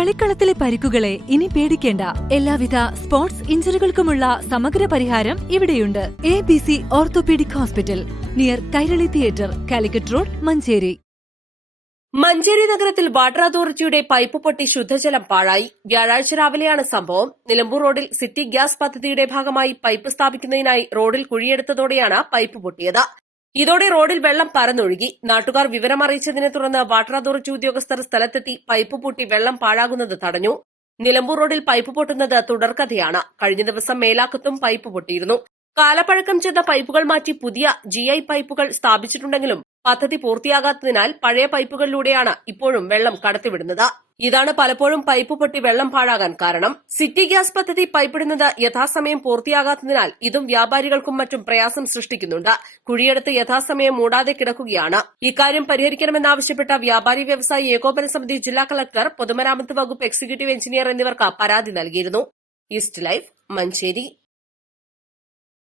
കളിക്കളത്തിലെ പരിക്കുകളെ ഇനി പേടിക്കേണ്ട. എല്ലാവിധ സ്പോർട്സ് ഇഞ്ചുറികൾക്കുമുള്ള സമഗ്ര പരിഹാരം ഇവിടെയുണ്ട്. ABC orthopaedic hospital, near Kairali theatre, Calicut road, Manjeri. Manjeri നഗരത്തിൽ വാട്ടർ അതോറിറ്റിയുടെ പൈപ്പ് പൊട്ടി ശുദ്ധജലം പാഴായി. വ്യാഴാഴ്ച രാവിലെയാണ് സംഭവം. നിലമ്പൂർ റോഡിൽ സിറ്റി ഗ്യാസ് പദ്ധതിയുടെ ഭാഗമായി പൈപ്പ് സ്ഥാപിക്കുന്നതിനായി റോഡിൽ കുഴിയെടുത്തതോടെയാണ് പൈപ്പ് പൊട്ടിയത്. ഇതോടെ റോഡിൽ വെള്ളം പരന്നൊഴുകി. നാട്ടുകാർ വിവരമറിയിച്ചതിനെ തുടർന്ന് വാട്ടർ അതോറിറ്റി ഉദ്യോഗസ്ഥർ സ്ഥലത്തെത്തി പൈപ്പ് പൊട്ടി വെള്ളം പാഴാകുന്നത് തടഞ്ഞു. നിലമ്പൂർ റോഡിൽ പൈപ്പ് പൊട്ടുന്നത് തുടർക്കഥയാണ്. കഴിഞ്ഞ ദിവസം മേലാക്കത്തും പൈപ്പ് പൊട്ടിയിരുന്നു. കാലപ്പഴക്കം ചെന്ന പൈപ്പുകൾ മാറ്റി പുതിയ GI പൈപ്പുകൾ സ്ഥാപിച്ചിട്ടുണ്ടെങ്കിലും പദ്ധതി പൂർത്തിയാകാത്തതിനാൽ പഴയ പൈപ്പുകളിലൂടെയാണ് ഇപ്പോഴും വെള്ളം കടത്തിവിടുന്നത്. ഇതാണ് പലപ്പോഴും പൈപ്പ് പൊട്ടി വെള്ളം പാഴാകാൻ കാരണം. സിറ്റി ഗ്യാസ് പദ്ധതി പൈപ്പിടുന്നത് യഥാസമയം പൂർത്തിയാകാത്തതിനാൽ ഇതും വ്യാപാരികൾക്കും മറ്റും പ്രയാസം സൃഷ്ടിക്കുന്നുണ്ട്. കുഴിയെടുത്ത് യഥാസമയം മൂടാതെ കിടക്കുകയാണ്. ഇക്കാര്യം പരിഹരിക്കണമെന്നാവശ്യപ്പെട്ട വ്യാപാരി വ്യവസായി ഏകോപന സമിതി ജില്ലാ കളക്ടർ, പൊതുമരാമത്ത് വകുപ്പ് എക്സിക്യൂട്ടീവ് എഞ്ചിനീയർ എന്നിവർക്ക് പരാതി നൽകിയിരുന്നു. East life, Manjeri.